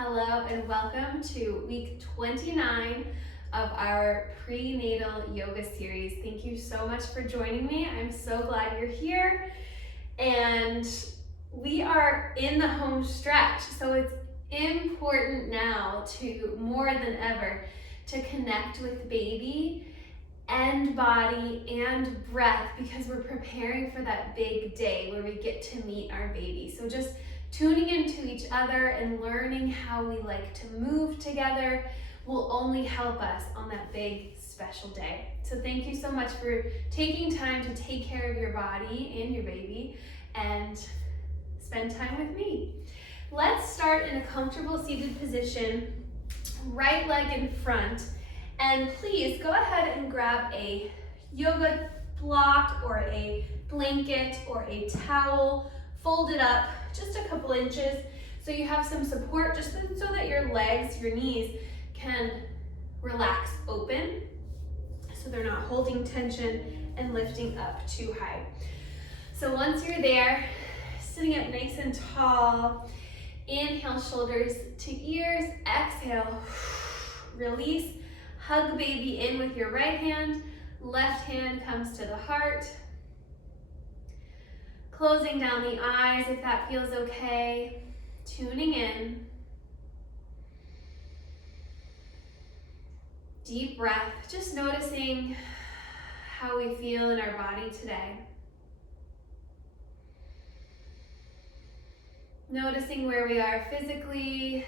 Hello and welcome to week 29 of our prenatal yoga series. Thank you so much for joining me. I'm so glad you're here. And we are in the home stretch, so it's important now to more than ever to connect with baby and body and breath, because we're preparing for that big day where we get to meet our baby. So just tuning into each other and learning how we like to move together will only help us on that big special day. So thank you so much for taking time to take care of your body and your baby and spend time with me. Let's start in a comfortable seated position, right leg in front, and please go ahead and grab a yoga block or a blanket or a towel. Fold it up just a couple inches so you have some support, just so that your legs, your knees can relax open, so they're not holding tension and lifting up too high. So once you're there, sitting up nice and tall, inhale shoulders to ears, exhale, release, hug baby in with your right hand, left hand comes to the heart. Closing down the eyes if that feels okay. Tuning in. Deep breath, just noticing how we feel in our body today. Noticing where we are physically,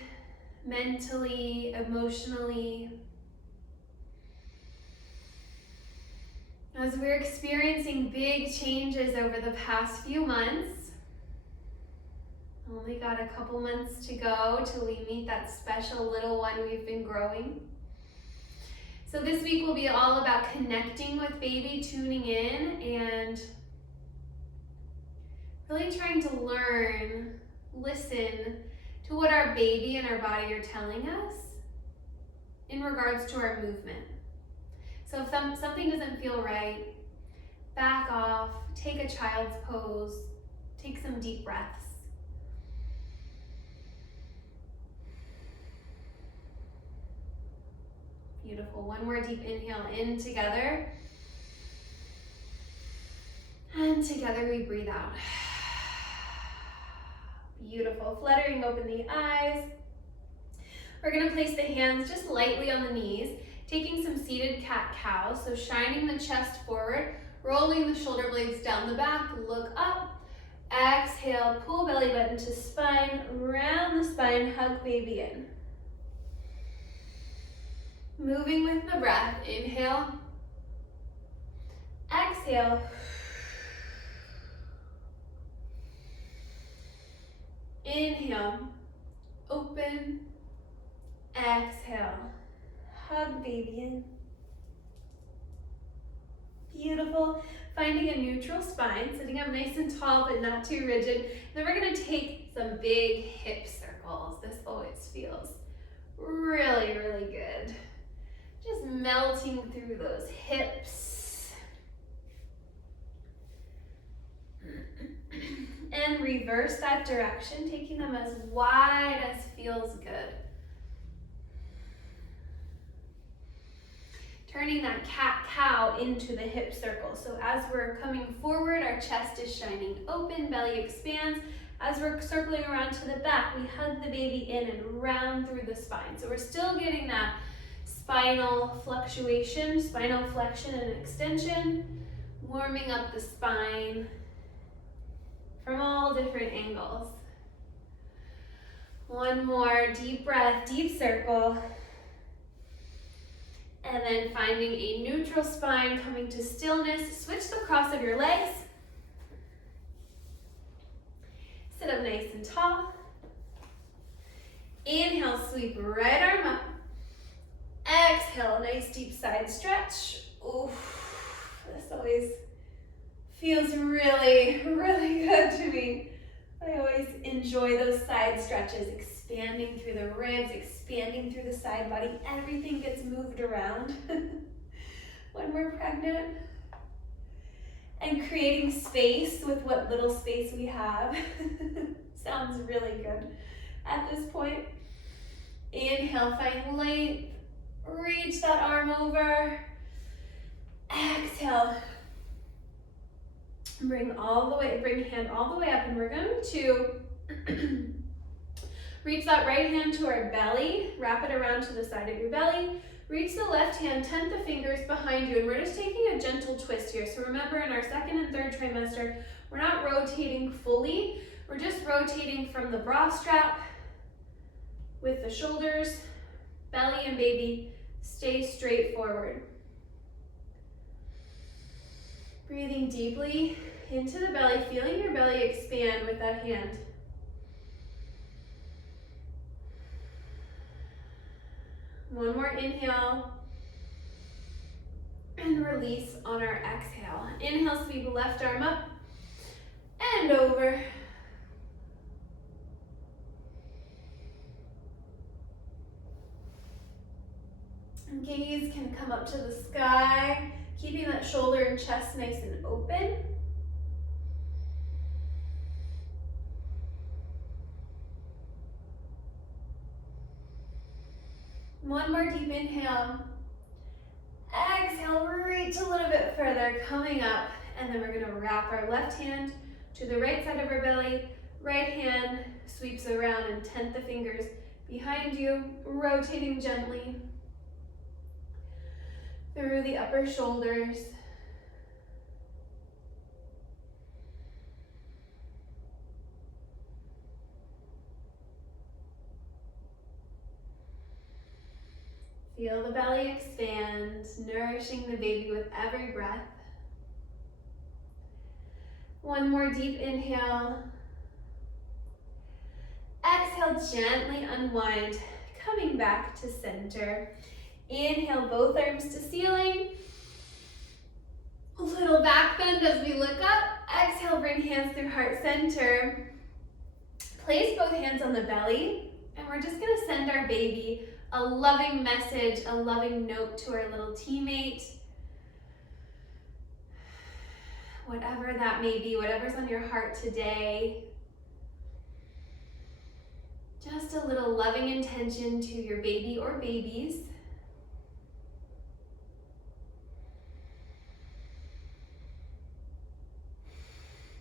mentally, emotionally. As we're experiencing big changes over the past few months, only got a couple months to go till we meet that special little one we've been growing. So this week will be all about connecting with baby, tuning in, and really trying to learn, listen to what our baby and our body are telling us in regards to our movement. So if something doesn't feel right, back off, take a child's pose, take some deep breaths. Beautiful. One more deep inhale in together. And together we breathe out. Beautiful. Fluttering open the eyes. We're going to place the hands just lightly on the knees, taking some seated cat-cow, so shining the chest forward, rolling the shoulder blades down the back, look up, exhale, pull belly button to spine, round the spine, hug baby in. Moving with the breath, inhale, exhale, inhale, open, exhale. Hug baby in. Beautiful. Finding a neutral spine, sitting up nice and tall but not too rigid. Then we're going to take some big hip circles. This always feels really, really good. Just melting through those hips. And reverse that direction, taking them as wide as feels good. Turning that cat-cow into the hip circle. So as we're coming forward, our chest is shining open, belly expands. As we're circling around to the back, we hug the baby in and round through the spine. So we're still getting that spinal fluctuation, spinal flexion and extension, warming up the spine from all different angles. One more deep breath, deep circle. And then finding a neutral spine, coming to stillness. Switch the cross of your legs. Sit up nice and tall. Inhale, sweep right arm up. Exhale, nice deep side stretch. Oof, this always feels really, really good to me. I always enjoy those side stretches, expanding through the ribs, expanding through the side body. Everything gets moved around when we're pregnant. And creating space with what little space we have. Sounds really good at this point. Inhale, find length. Reach that arm over. Exhale. Bring hand all the way up, and we're going to reach that right hand to our belly, wrap it around to the side of your belly. Reach the left hand, tent the fingers behind you, and we're just taking a gentle twist here. So remember, in our second and third trimester, we're not rotating fully. We're just rotating from the bra strap with the shoulders, belly and baby stay straight forward. Breathing deeply into the belly, feeling your belly expand with that hand. One more inhale. And release on our exhale. Inhale, sweep left arm up and over. Gaze can come up to the sky, keeping that shoulder and chest nice and open. One more deep inhale. Exhale, reach a little bit further, coming up, and then we're gonna wrap our left hand to the right side of our belly. Right hand sweeps around and tent the fingers behind you, rotating gently through the upper shoulders. Feel the belly expand, nourishing the baby with every breath. One more deep inhale. Exhale, gently unwind, coming back to center. Inhale, both arms to ceiling. A little back bend as we look up. Exhale, bring hands through heart center. Place both hands on the belly, and we're just gonna send our baby a loving message, a loving note to our little teammate. Whatever that may be, whatever's on your heart today. Just a little loving intention to your baby or babies.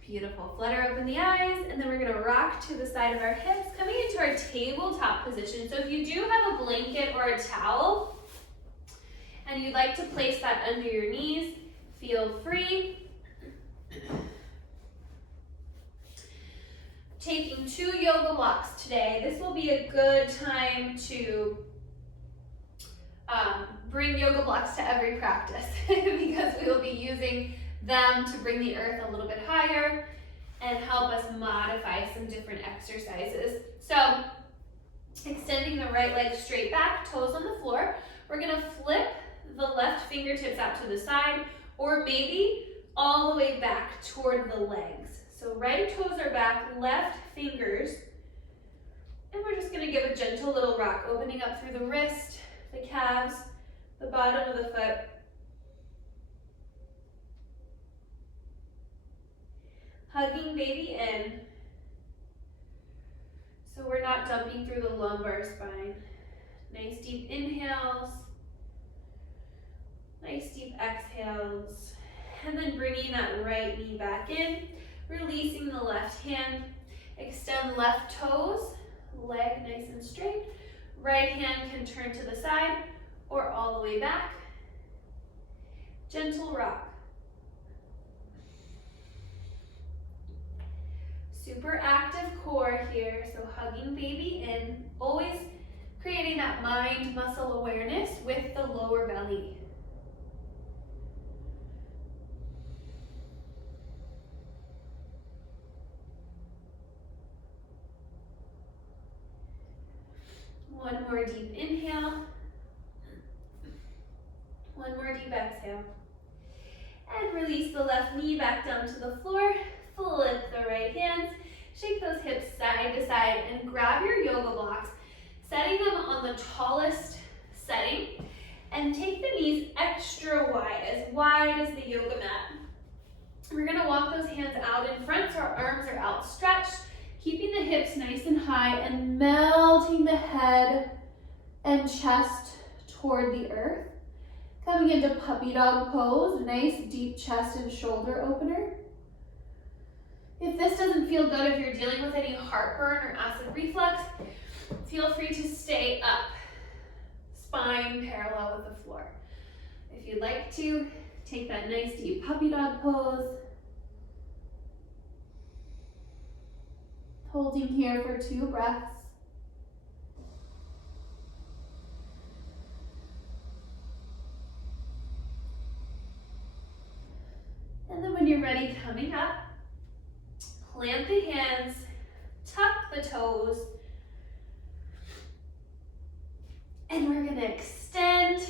Beautiful. Flutter open the eyes, and then we're gonna rock to the side of our hips, coming into our tabletop position. So if you do have a blanket or a towel, and you'd like to place that under your knees, feel free. Taking 2 yoga blocks today. This will be a good time to bring yoga blocks to every practice because we will be using them to bring the earth a little bit higher and help us modify some different exercises. So, extending the right leg straight back, toes on the floor. We're gonna flip the left fingertips out to the side, or maybe all the way back toward the legs. So right toes are back, left fingers, and we're just gonna give a gentle little rock, opening up through the wrist, the calves, the bottom of the foot. Hugging baby in. So we're not dumping through the lumbar spine. Nice deep inhales. Nice deep exhales. And then bringing that right knee back in. Releasing the left hand. Extend left toes. Leg nice and straight. Right hand can turn to the side or all the way back. Gentle rock. Super active core here, so hugging baby in, always creating that mind muscle awareness with the lower belly. One more deep inhale. One more deep exhale. And release the left knee back down to the floor. Flip the right hands, shake those hips side to side, and grab your yoga blocks, setting them on the tallest setting, and take the knees extra wide as the yoga mat. We're gonna walk those hands out in front so our arms are outstretched, keeping the hips nice and high and melting the head and chest toward the earth. Coming into puppy dog pose, nice deep chest and shoulder opener. If this doesn't feel good, if you're dealing with any heartburn or acid reflux, feel free to stay up, spine parallel with the floor. If you'd like to, take that nice deep puppy dog pose. Holding here for 2 breaths. And then when you're ready, coming up, plant the hands, tuck the toes, and we're gonna extend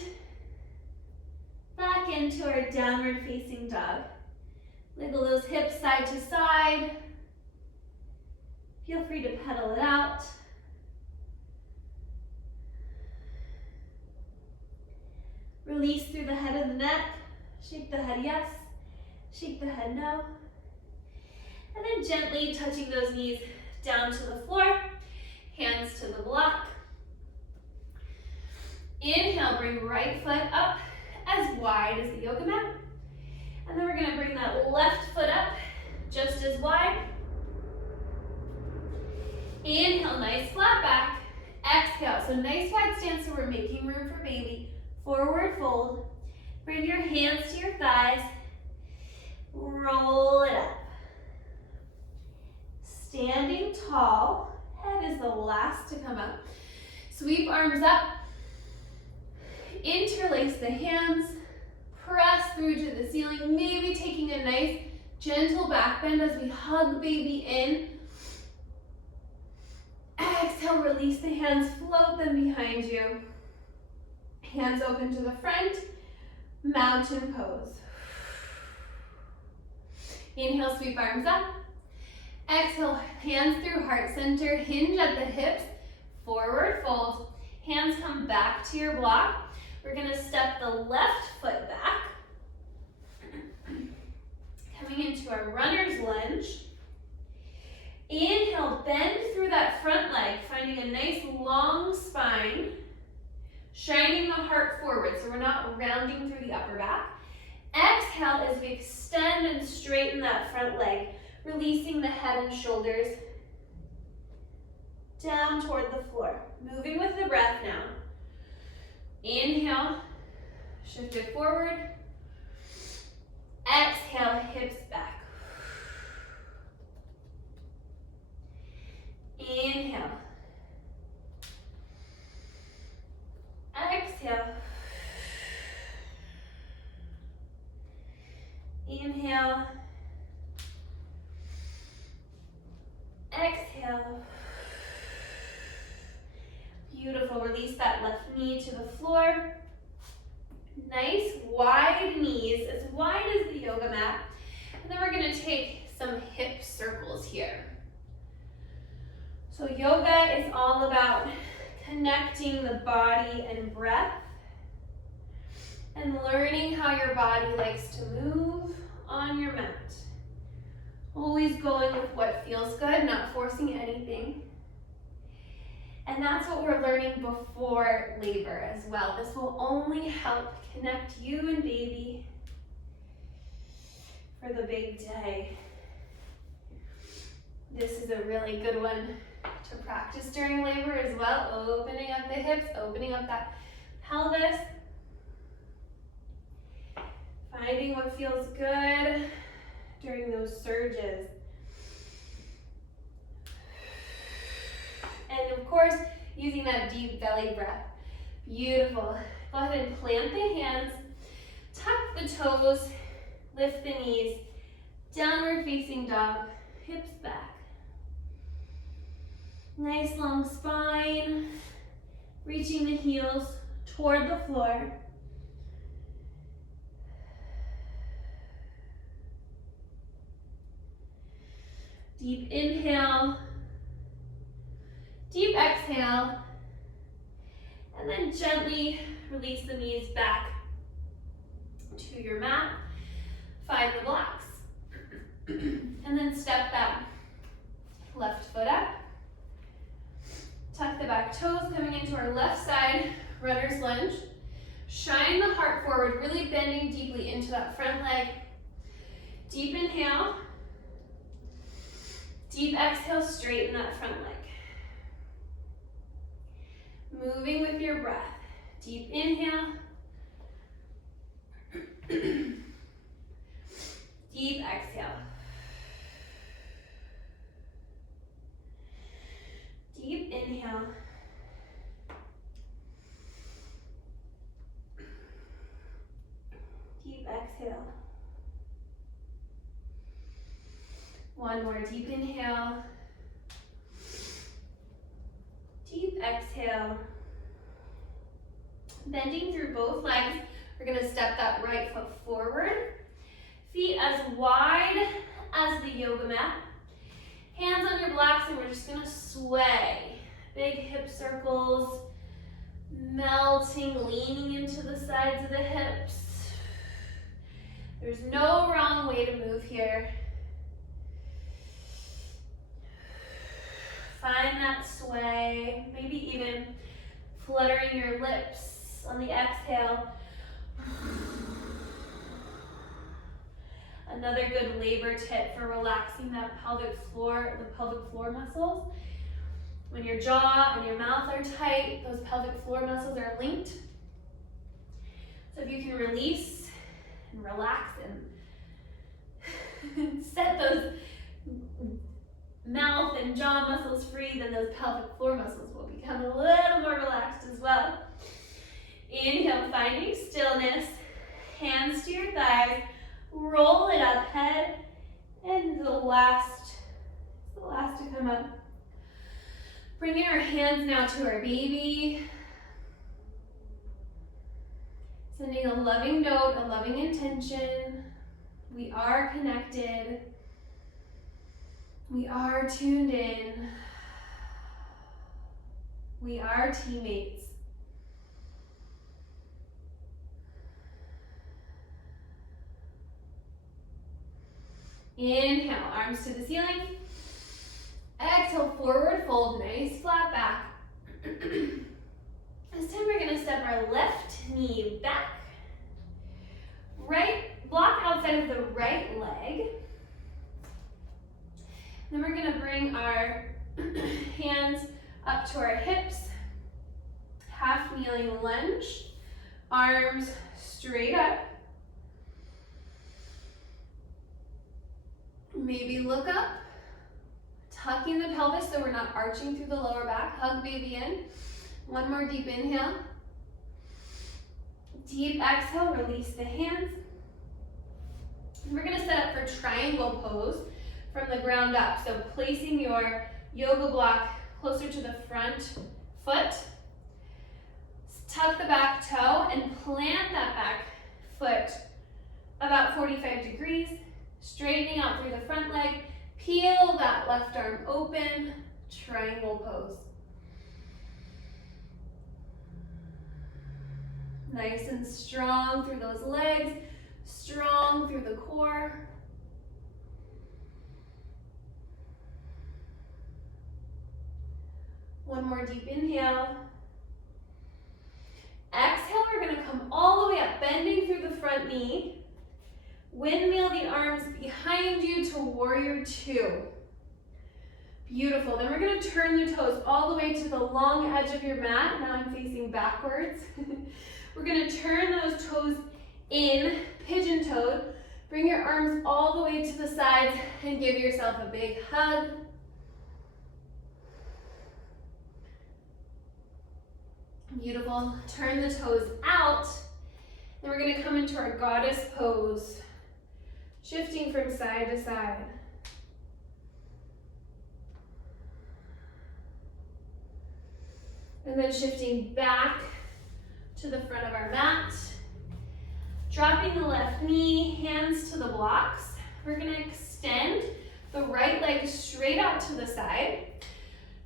back into our downward facing dog. Wiggle those hips side to side. Feel free to pedal it out. Release through the head of the neck. Shake the head yes, shake the head no. And then gently touching those knees down to the floor, hands to the block. Inhale, bring right foot up as wide as the yoga mat. And then we're gonna bring that left foot up just as wide. Inhale, nice flat back. Exhale, so nice wide stance, so we're making room for baby. Forward fold. Bring your hands to your thighs. Roll it up. Standing tall, head is the last to come up. Sweep arms up. Interlace the hands. Press through to the ceiling, maybe taking a nice gentle back bend as we hug baby in. Exhale, release the hands, float them behind you. Hands open to the front, mountain pose. Inhale, sweep arms up. Exhale, hands through heart center, hinge at the hips, forward fold. Hands come back to your block. We're gonna step the left foot back. Coming into our runner's lunge. Inhale, bend through that front leg, finding a nice long spine, shining the heart forward, so we're not rounding through the upper back. Exhale as we extend and straighten that front leg, releasing the head and shoulders down toward the floor. Moving with the breath now. Inhale, shift it forward. Exhale, hips back. Inhale. Exhale. Inhale. Exhale. Beautiful. Release that left knee to the floor. Nice wide knees, as wide as the yoga mat. And then we're going to take some hip circles here. So yoga is all about connecting the body and breath and learning how your body likes to move on your mat. Always going with what feels good, not forcing anything. And that's what we're learning before labor as well. This will only help connect you and baby for the big day. This is a really good one to practice during labor as well. Opening up the hips, opening up that pelvis. Finding what feels good during those surges. And of course, using that deep belly breath. Beautiful. Go ahead and plant the hands, tuck the toes, lift the knees, downward facing dog, hips back. Nice long spine, reaching the heels toward the floor. Deep inhale, deep exhale, and then gently release the knees back to your mat. Find the blocks. And then step that left foot up. Tuck the back toes, coming into our our left side, runner's lunge. Shine the heart forward, really bending deeply into that front leg. Deep inhale. Deep exhale, straighten that front leg. Moving with your breath. Deep inhale. Deep exhale. Deep inhale. Deep exhale. One more deep inhale. Deep exhale. Bending through both legs. We're going to step that right foot forward. Feet as wide as the yoga mat. Hands on your blocks, and we're just going to sway. Big hip circles. Melting, leaning into the sides of the hips. There's no wrong way to move here. Find that sway. Maybe even fluttering your lips on the exhale. Another good labor tip for relaxing that pelvic floor, the pelvic floor muscles. When your jaw and your mouth are tight, those pelvic floor muscles are linked. So if you can release and relax and set those mouth and jaw muscles free, then those pelvic floor muscles will become a little more relaxed as well. Inhale, finding stillness. Hands to your thighs. Roll it up, head, and the last to come up. Bringing our hands now to our baby. Sending a loving note, a loving intention. We are connected. We are tuned in. We are teammates. Inhale, arms to the ceiling. Exhale, forward fold, nice flat back. This time we're gonna step our left knee back. Right block outside of the right leg. Then we're gonna bring our hands up to our hips. Half kneeling lunge. Arms straight up. Maybe look up. Tucking the pelvis so we're not arching through the lower back. Hug baby in. One more deep inhale. Deep exhale, release the hands. We're gonna set up for triangle pose from the ground up. So placing your yoga block closer to the front foot. Tuck the back toe and plant that back foot about 45 degrees. Straightening out through the front leg. Peel that left arm open. Triangle pose. Nice and strong through those legs. Strong through the core. One more deep inhale. Exhale, we're going to come all the way up, bending through the front knee. Windmill the arms behind you to warrior two. Beautiful. Then we're going to turn the toes all the way to the long edge of your mat. Now I'm facing backwards. We're going to turn those toes in, pigeon-toed. Bring your arms all the way to the sides and give yourself a big hug. Beautiful. Turn the toes out. Then we're going to come into our goddess pose. Shifting from side to side. And then shifting back to the front of our mat. Dropping the left knee, hands to the blocks. We're going to extend the right leg straight out to the side.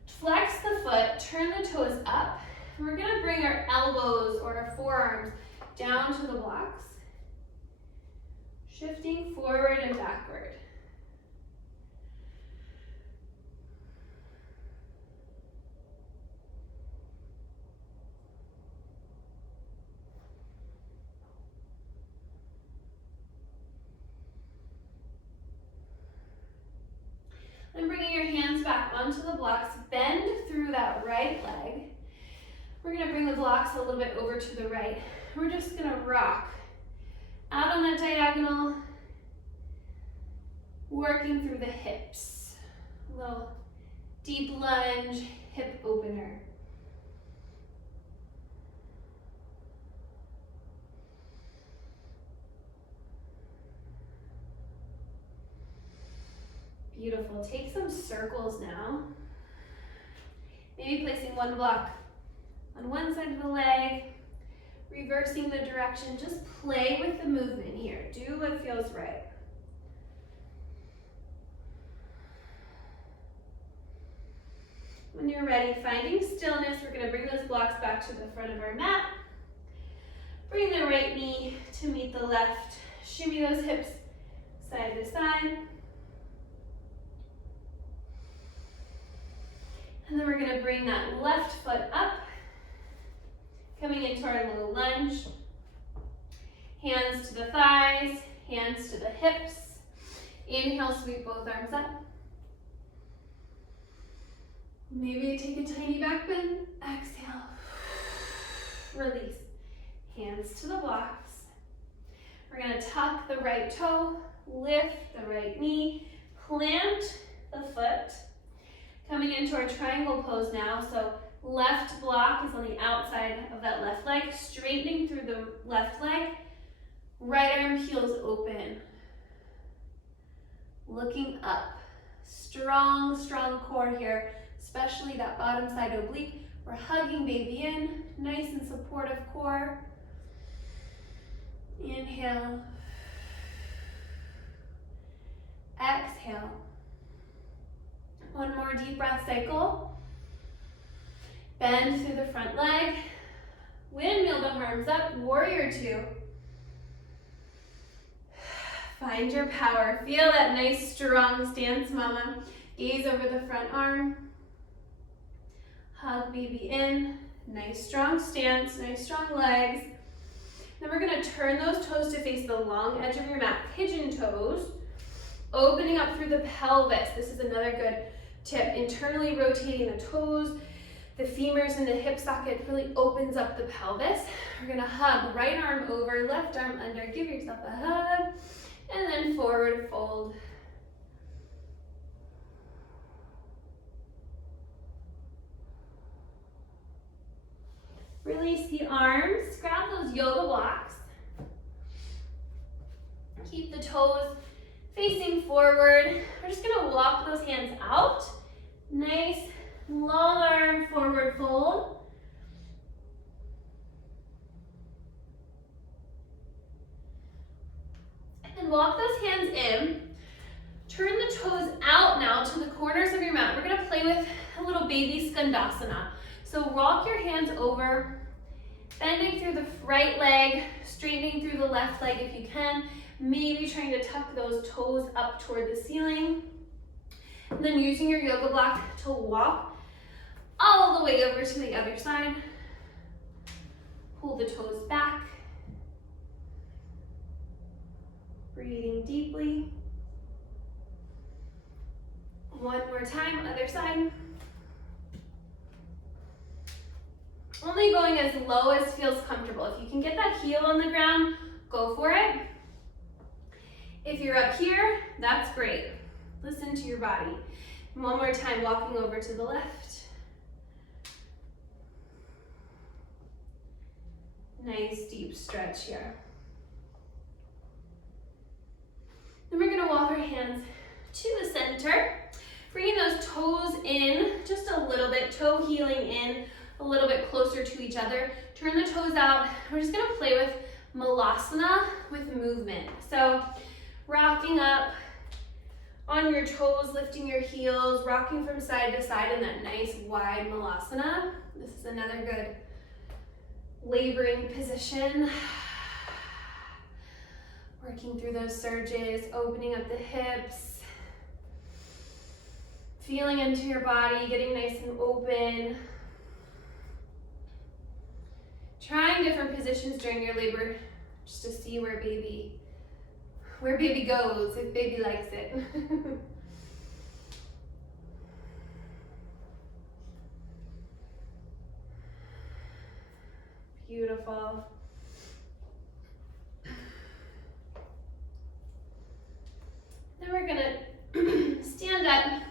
Flex the foot, turn the toes up. And we're going to bring our elbows or our forearms down to the blocks. Shifting forward and backward. And bringing your hands back onto the blocks, bend through that right leg. We're gonna bring the blocks a little bit over to the right. We're just gonna rock out on that diagonal, working through the hips. A little deep lunge, hip opener. Beautiful. Take some circles now. Maybe placing one block on one side of the leg, reversing the direction. Just play with the movement here. Do what feels right. When you're ready, finding stillness, we're going to bring those blocks back to the front of our mat. Bring the right knee to meet the left. Shimmy those hips side to side. And then we're going to bring that left foot up, coming into our low lunge. Hands to the thighs, hands to the hips. Inhale, sweep both arms up. Maybe take a tiny back bend. Exhale. Release. Hands to the blocks. We're going to tuck the right toe, lift the right knee, plant the foot. Coming into our triangle pose now, so left block is on the outside of that left leg, straightening through the left leg, right arm heels open, looking up. Strong, strong core here, especially that bottom side oblique. We're hugging baby in, nice and supportive core. Inhale, exhale. One more deep breath cycle. Bend through the front leg. Windmill the arms up, warrior two. Find your power. Feel that nice strong stance, mama. Gaze over the front arm. Hug baby in. Nice strong stance, nice strong legs. Then we're gonna turn those toes to face the long edge of your mat. Pigeon toes. Opening up through the pelvis. This is another good tip. Internally rotating the toes, the femurs and the hip socket really opens up the pelvis. We're gonna hug, right arm over, left arm under. Give yourself a hug. And then forward fold. Release the arms, grab those yoga blocks. Keep the toes facing forward. We're just gonna walk those hands out. Nice, long arm forward fold. And then walk those hands in. Turn the toes out now to the corners of your mat. We're gonna play with a little baby skandasana. So rock your hands over, bending through the right leg, straightening through the left leg if you can. Maybe trying to tuck those toes up toward the ceiling. And then using your yoga block to walk all the way over to the other side. Pull the toes back. Breathing deeply. One more time, other side. Only going as low as feels comfortable. If you can get that heel on the ground, go for it. If you're up here, that's great. Listen to your body. One more time, walking over to the left. Nice deep stretch here. Then we're gonna walk our hands to the center, bringing those toes in just a little bit, toe heeling in a little bit closer to each other. Turn the toes out. We're just gonna play with malasana with movement. So rocking up on your toes, lifting your heels, rocking from side to side in that nice wide malasana. This is another good laboring position. Working through those surges, opening up the hips, feeling into your body, getting nice and open. Trying different positions during your labor just to see where baby goes, if baby likes it. Beautiful. Then we're gonna stand up,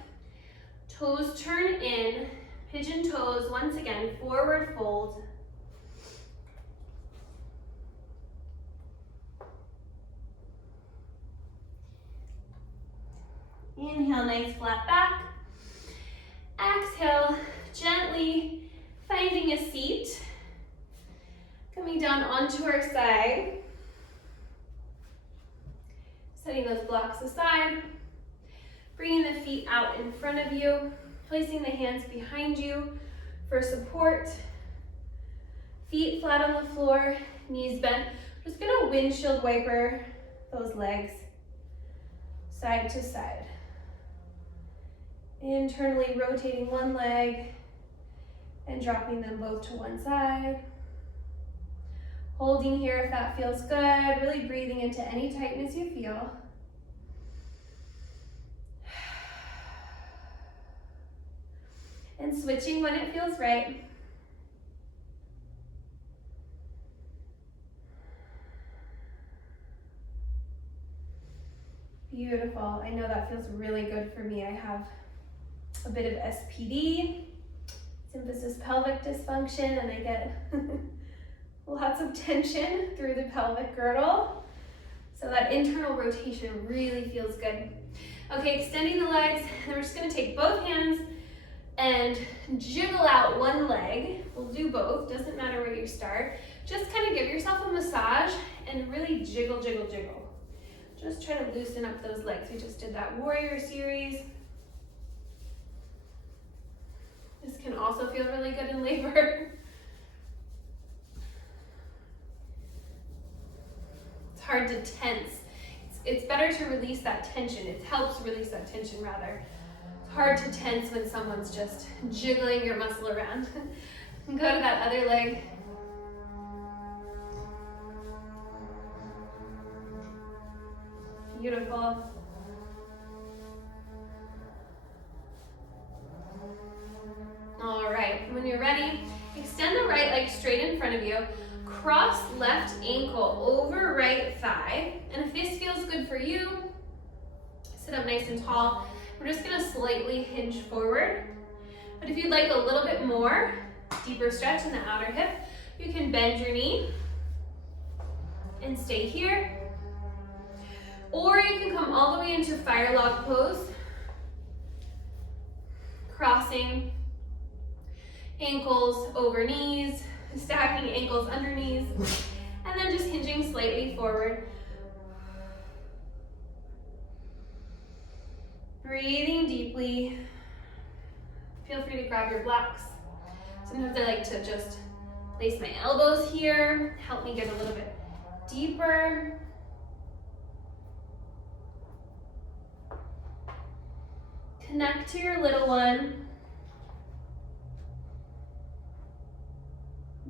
toes turn in, pigeon toes, once again, forward fold. Inhale, nice flat back. Exhale, gently finding a seat. Coming down onto our side. Setting those blocks aside. Bringing the feet out in front of you. Placing the hands behind you for support. Feet flat on the floor, knees bent. Just gonna windshield wiper those legs side to side. Internally rotating one leg and dropping them both to one side. Holding here if that feels good, really breathing into any tightness you feel. And switching when it feels right. Beautiful. I know that feels really good for me. I have a bit of SPD, symphysis pelvic dysfunction, and I get lots of tension through the pelvic girdle. So that internal rotation really feels good. Okay, extending the legs, and we're just gonna take both hands and jiggle out one leg. We'll do both, doesn't matter where you start. Just kind of give yourself a massage and really jiggle, jiggle, jiggle. Just try to loosen up those legs. We just did that warrior series. This can also feel really good in labor. It's hard to tense. It's better to release that tension. It helps release that tension rather. It's hard to tense when someone's just jiggling your muscle around. Go to that other leg. Beautiful. All right, when you're ready, extend the right leg straight in front of you. Cross left ankle over right thigh. And if this feels good for you, sit up nice and tall. We're just gonna slightly hinge forward. But if you'd like a little bit more, deeper stretch in the outer hip, you can bend your knee and stay here. Or you can come all the way into fire log pose, crossing ankles over knees, stacking ankles under knees, and then just hinging slightly forward. Breathing deeply. Feel free to grab your blocks. Sometimes I like to just place my elbows here, help me get a little bit deeper. Connect to your little one.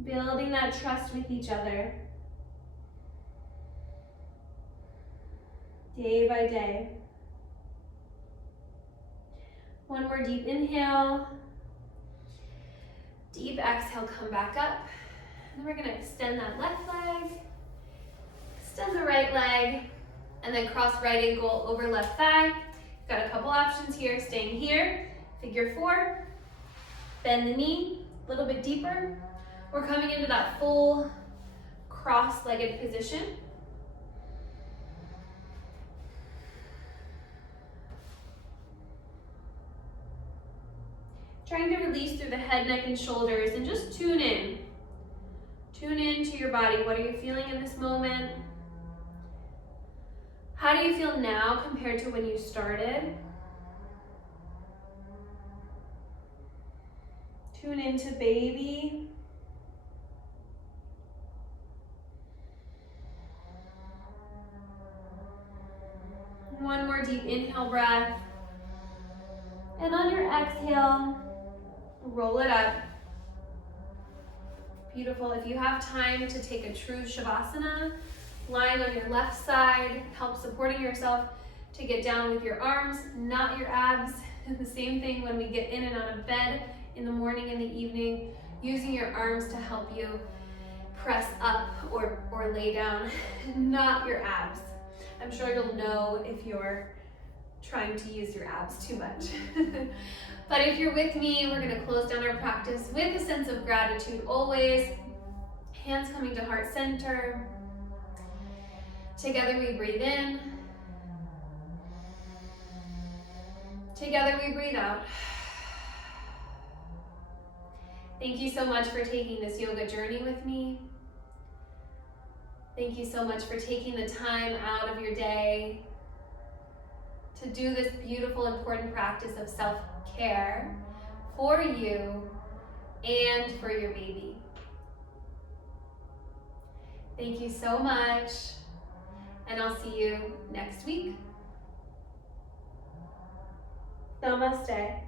Building that trust with each other. Day by day. One more deep inhale. Deep exhale, come back up. And then we're gonna extend that left leg. Extend the right leg. And then cross right ankle over left thigh. Got a couple options here, staying here, figure four, bend the knee, a little bit deeper. We're coming into that full cross-legged position. Trying to release through the head, neck, and shoulders, and just tune in. Tune in to your body. What are you feeling in this moment? How do you feel now compared to when you started? Tune into baby. One more deep inhale breath. And on your exhale, roll it up. Beautiful. If you have time to take a true Shavasana, lying on your left side, help supporting yourself to get down with your arms, not your abs. And the same thing when we get in and out of bed in the morning and the evening, using your arms to help you press up or lay down, not your abs. I'm sure you'll know if you're trying to use your abs too much. But if you're with me, we're gonna close down our practice with a sense of gratitude always. Hands coming to heart center. Together we breathe in. Together we breathe out. Thank you so much for taking this yoga journey with me. Thank you so much for taking the time out of your day to do this beautiful, important practice of self-care for you and for your baby. Thank you so much, and I'll see you next week. Namaste.